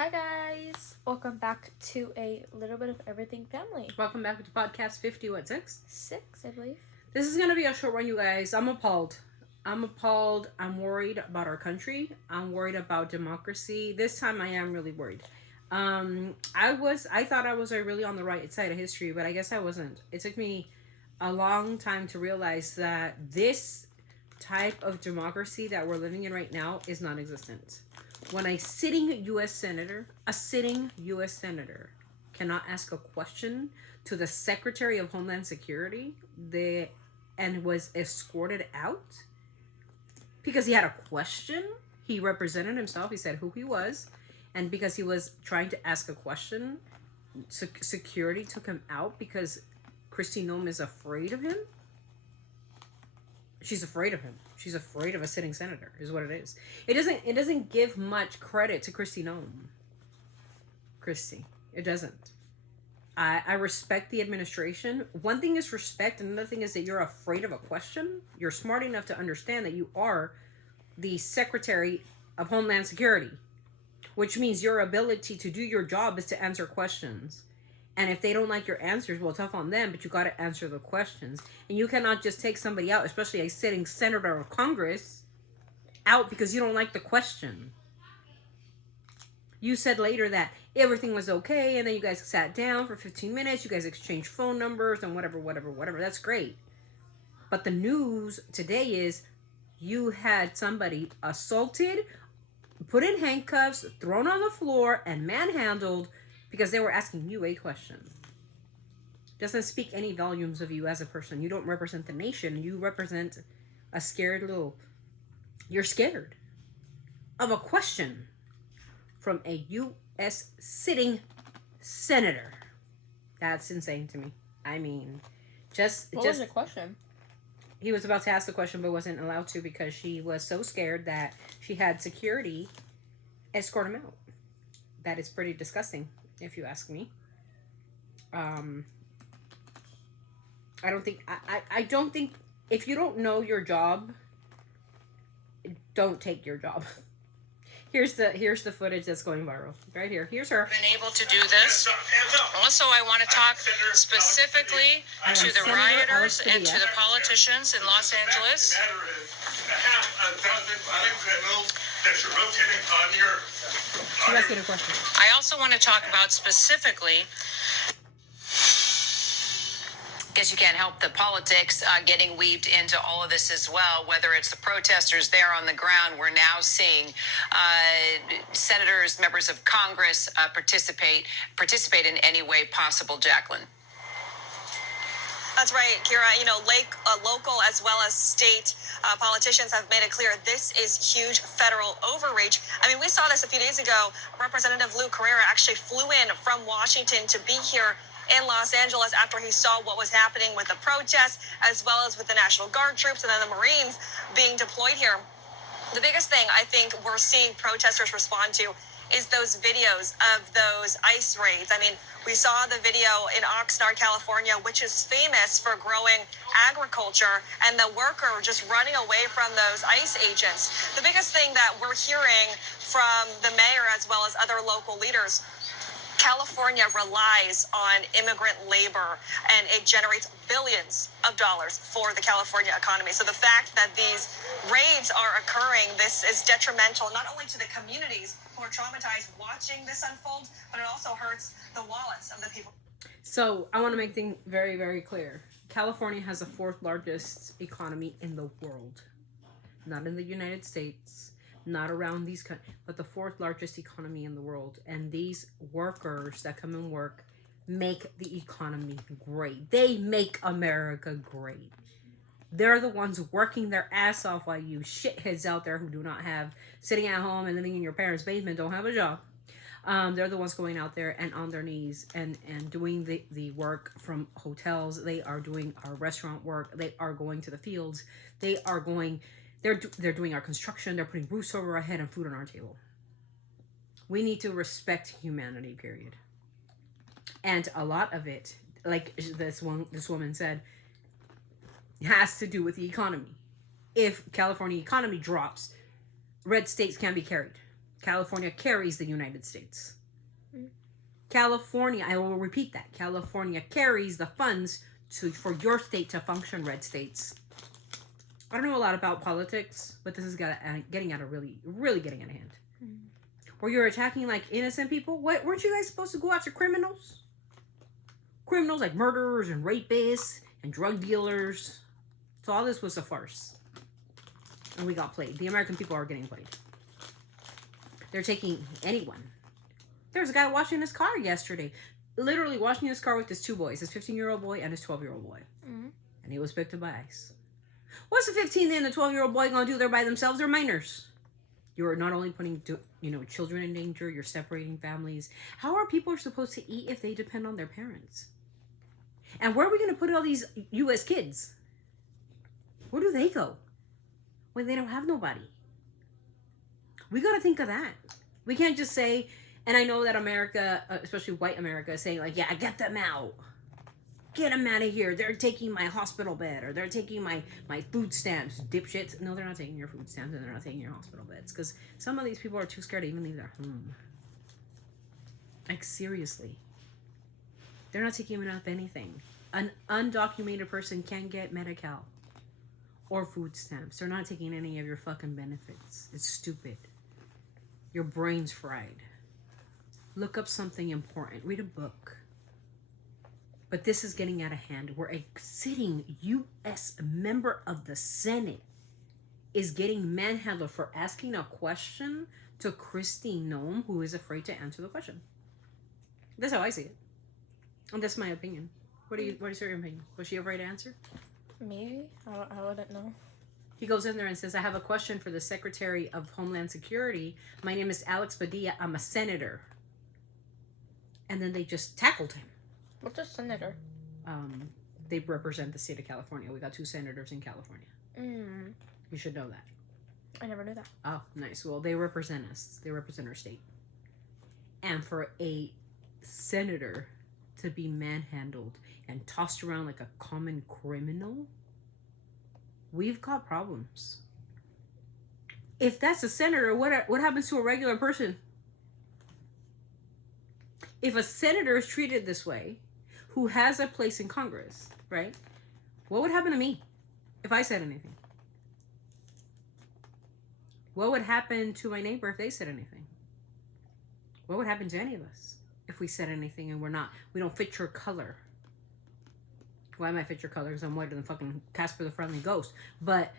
Hi guys, welcome back to a little bit of everything family. Welcome back to podcast 56. 6, I believe. This is going to be a short one, you guys. I'm appalled. I'm worried about our country. I'm worried about democracy. This time I am really worried. I thought I was really on the right side of history, but I guess I wasn't. It took me a long time to realize that this type of democracy that we're living in right now is non-existent. When a sitting U.S. Senator cannot ask a question to the Secretary of Homeland Security and was escorted out because he had a question, he represented himself, he said who he was, and because he was trying to ask a question, security took him out because Kristi Noem is afraid of him. She's afraid of him. She's afraid of a sitting senator, is what it is. It doesn't give much credit to Kristi Noem. It doesn't. I respect the administration. One thing is respect, and another thing is that you're afraid of a question. You're smart enough to understand that you are the Secretary of Homeland Security, which means your ability to do your job is to answer questions. And if they don't like your answers, well, tough on them, but you got to answer the questions. And you cannot just take somebody out, especially a sitting senator of Congress, out because you don't like the question. You said later that everything was okay, and then you guys sat down for 15 minutes, you guys exchanged phone numbers, and whatever. That's great. But the news today is you had somebody assaulted, put in handcuffs, thrown on the floor, and manhandled because they were asking you a question. Doesn't speak any volumes of you as a person. You don't represent the nation. You represent a scared little... You're scared of a question from a U.S. sitting senator. That's insane to me. I mean, What was the question? He was about to ask the question but wasn't allowed to because she was so scared that she had security escort him out. That is pretty disgusting, if you ask me. I don't think if you don't know your job, don't take your job. Here's the footage that's going viral right here. Here's her. Been able to do this. Also, I want to talk specifically to the rioters and to the politicians in Los Angeles. She's asking a question. I also want to talk about specifically. Guess you can't help the politics getting weaved into all of this as well, whether it's the protesters there on the ground. We're now seeing senators, members of Congress participate in any way possible. Jacqueline. That's right, Kira. Local as well as state politicians have made it clear this is huge federal overreach. I mean, we saw this a few days ago. Representative Lou Carrera actually flew in from Washington to be here in Los Angeles after he saw what was happening with the protests, as well as with the National Guard troops and then the Marines being deployed here. The biggest thing I think we're seeing protesters respond to is those videos of those ICE raids. I mean, we saw the video in Oxnard, California, which is famous for growing agriculture, and the worker just running away from those ICE agents. The biggest thing that we're hearing from the mayor as well as other local leaders, California relies on immigrant labor, and it generates billions of dollars for the California economy. So the fact that these raids are occurring, this is detrimental not only to the communities who are traumatized watching this unfold, but it also hurts the wallets of the people. So I want to make things very, very clear. California has the 4th largest economy in the world. Not in the United States, not around these countries, but the 4th largest economy in the world. And these workers that come and work make the economy great. They make America great. They're the ones working their ass off while you shitheads out there who do not have, sitting at home and living in your parents' basement, don't have a job. They're the ones going out there and on their knees and doing the work from hotels. They are doing our restaurant work. They are going to the fields. They're doing our construction. They're putting roofs over our head and food on our table. We need to respect humanity, period. And a lot of it, like this woman said, has to do with the economy. If California economy drops, red states can be carried. California carries the United States. California, I will repeat that. California carries the funds for your state to function, red states. I don't know a lot about politics, but this is getting out of really getting out of hand. Where you're attacking like innocent people. What weren't you guys supposed to go after criminals? Criminals like murderers and rapists and drug dealers. So all this was a farce. And we got played. The American people are getting played. They're taking anyone. There was a guy washing his car yesterday. Literally washing his car with his two boys. His 15-year-old boy and his 12-year-old boy. Mm-hmm. And he was picked up by ICE. What's the 15 and the 12-year-old boy going to do there by themselves? They're minors. You're not only putting, children in danger, you're separating families. How are people supposed to eat if they depend on their parents? And where are we going to put all these U.S. kids? Where do they go when they don't have nobody? We got to think of that. We can't just say, and I know that America, especially white America, is saying like, yeah, get them out. Get them out of here. They're taking my hospital bed, or they're taking my food stamps, dipshits. No, they're not taking your food stamps, and they're not taking your hospital beds, because some of these people are too scared to even leave their home. Like, seriously. They're not taking up anything. An undocumented person can't get Medi-Cal or food stamps. They're not taking any of your fucking benefits. It's stupid. Your brain's fried. Look up something important. Read a book. But this is getting out of hand. Where a sitting U.S. member of the Senate is getting manhandled for asking a question to Kristi Noem, who is afraid to answer the question. That's how I see it. And that's my opinion. What is your opinion? Was she afraid to answer? Maybe. I wouldn't know. He goes in there and says, I have a question for the Secretary of Homeland Security. My name is Alex Padilla. I'm a senator. And then they just tackled him. What's a senator? They represent the state of California. We got 2 senators in California. You should know that. I never knew that. Oh, nice. Well, they represent us. They represent our state. And for a senator to be manhandled and tossed around like a common criminal, we've got problems. If that's a senator, what happens to a regular person? If a senator is treated this way, who has a place in Congress, right? What would happen to me if I said anything? What would happen to my neighbor if they said anything? What would happen to any of us if we said anything and we don't fit your color? Why am I fit your color? Because I'm whiter than fucking Casper the Friendly Ghost. But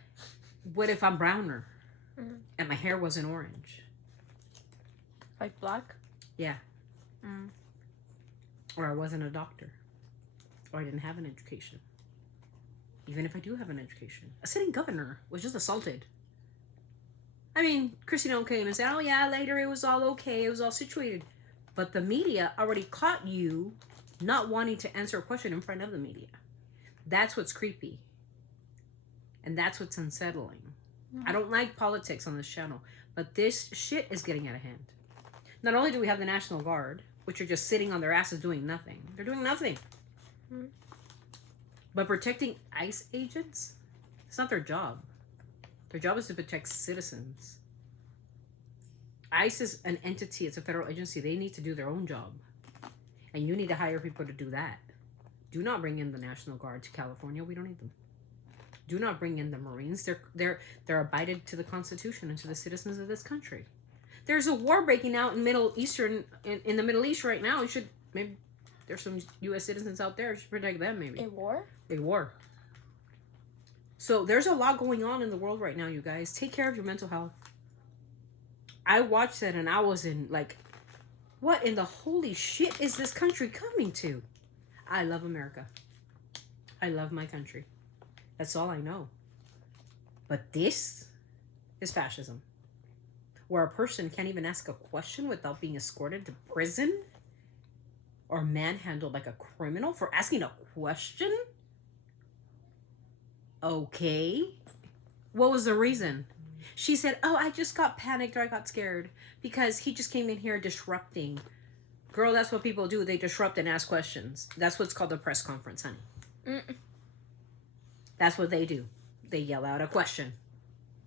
what if I'm browner and my hair wasn't orange? Like black? Yeah. Or I wasn't a doctor. Or I didn't have an education. Even if I do have an education. A sitting governor was just assaulted. I mean, Kristi Noem came and said, oh yeah, later it was all okay. It was all situated. But the media already caught you not wanting to answer a question in front of the media. That's what's creepy. And that's what's unsettling. I don't like politics on this channel. But this shit is getting out of hand. Not only do we have the National Guard, which are just sitting on their asses doing nothing. They're doing nothing. But protecting ICE agents, it's not their job. Their job is to protect citizens. ICE is an entity. It's a federal agency. They need to do their own job. And you need to hire people to do that. Do not bring in the National Guard to California. We don't need them. Do not bring in the Marines. They're abided to the Constitution and to the citizens of this country. There's a war breaking out in in the Middle East right now. Maybe there's some U.S. citizens out there. You should protect them, maybe. A war? A war. So there's a lot going on in the world right now, you guys. Take care of your mental health. I watched that and I was in like, what in the holy shit is this country coming to? I love America. I love my country. That's all I know. But this is fascism. Where a person can't even ask a question without being escorted to prison or manhandled like a criminal for asking a question? Okay. What was the reason? She said, oh, I just got panicked or I got scared because he just came in here disrupting. Girl, that's what people do. They disrupt and ask questions. That's what's called a press conference, honey. That's what they do. They yell out a question.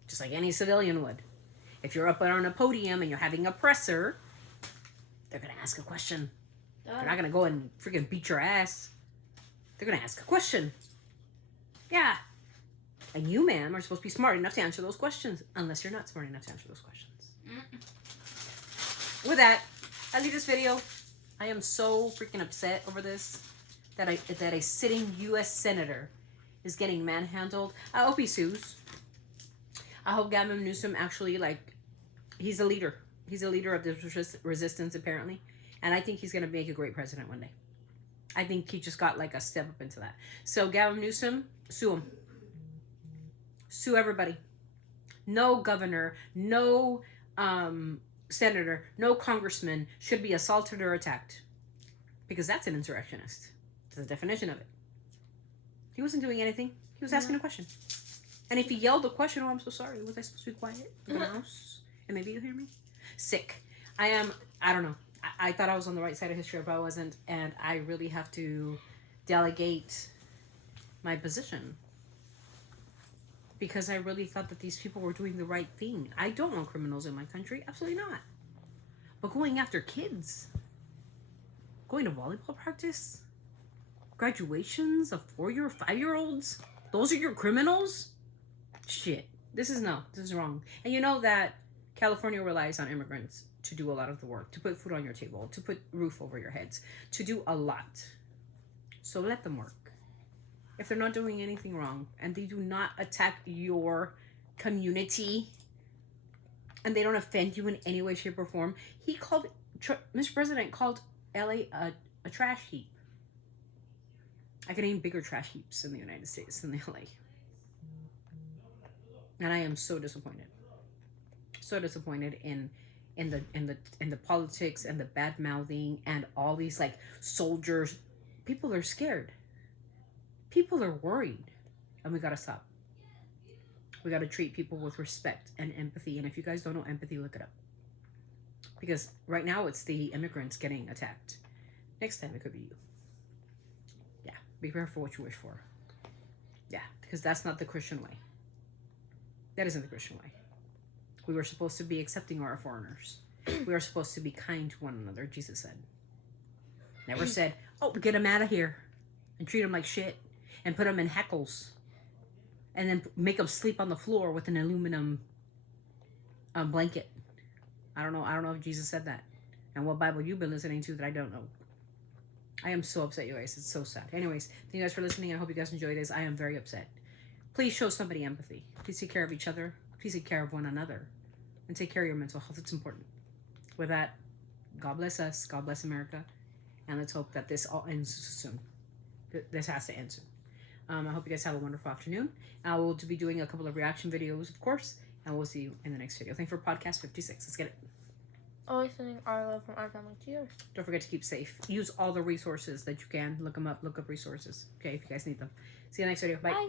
Just like any civilian would. If you're up on a podium and you're having a presser, they're going to ask a question. They're not going to go and freaking beat your ass. They're going to ask a question. Yeah. And you, ma'am, are supposed to be smart enough to answer those questions. Unless you're not smart enough to answer those questions. With that, I leave this video. I am so freaking upset over this. That a sitting U.S. Senator is getting manhandled. I hope he sues. I hope Gavin Newsom actually, he's a leader. He's a leader of this resistance, apparently. And I think he's going to make a great president one day. I think he just got, a step up into that. So, Gavin Newsom, sue him. Sue everybody. No governor, no senator, no congressman should be assaulted or attacked. Because that's an insurrectionist. That's the definition of it. He wasn't doing anything. He was asking a question. And if he yelled a question, oh, I'm so sorry. Was I supposed to be quiet in the house? And maybe you hear me? Sick. I don't know. I thought I was on the right side of history, but I wasn't. And I really have to delegate my position. Because I really thought that these people were doing the right thing. I don't want criminals in my country. Absolutely not. But going after kids, going to volleyball practice, graduations of 4-year, 5-year-olds, those are your criminals? Shit. This is wrong. And you know that California relies on immigrants to do a lot of the work, to put food on your table, to put roof over your heads, to do a lot. So let them work. If they're not doing anything wrong and they do not attack your community and they don't offend you in any way, shape, or form, Mr. President called LA a trash heap. I can name bigger trash heaps in the United States than LA. And I am so disappointed. So disappointed in the politics and the bad mouthing and all these soldiers. People are scared. People are worried. And we gotta stop. We gotta treat people with respect and empathy. And if you guys don't know empathy, look it up. Because right now it's the immigrants getting attacked. Next time it could be you. Yeah, be careful what you wish for. Yeah, because that's not the Christian way. That isn't the Christian way. We were supposed to be accepting of our foreigners. We are supposed to be kind to one another, Jesus said. Never said, oh, get them out of here and treat them like shit and put them in heckles and then make them sleep on the floor with an aluminum blanket. I don't know if Jesus said that. And what Bible you've been listening to that I don't know. I am so upset, you guys. It's so sad. Anyways, thank you guys for listening. I hope you guys enjoyed this. I am very upset. Please show somebody empathy. Please take care of each other. Please take care of one another. And take care of your mental health. It's important. With that, God bless us. God bless America. And let's hope that this all ends soon. This has to end soon. I hope you guys have a wonderful afternoon. I will be doing a couple of reaction videos, of course. And we'll see you in the next video. Thanks for podcast 56. Let's get it. Always sending our love from our family to yours. Don't forget to keep safe. Use all the resources that you can. Look them up. Look up resources. Okay, if you guys need them. See you next video. Bye. Bye.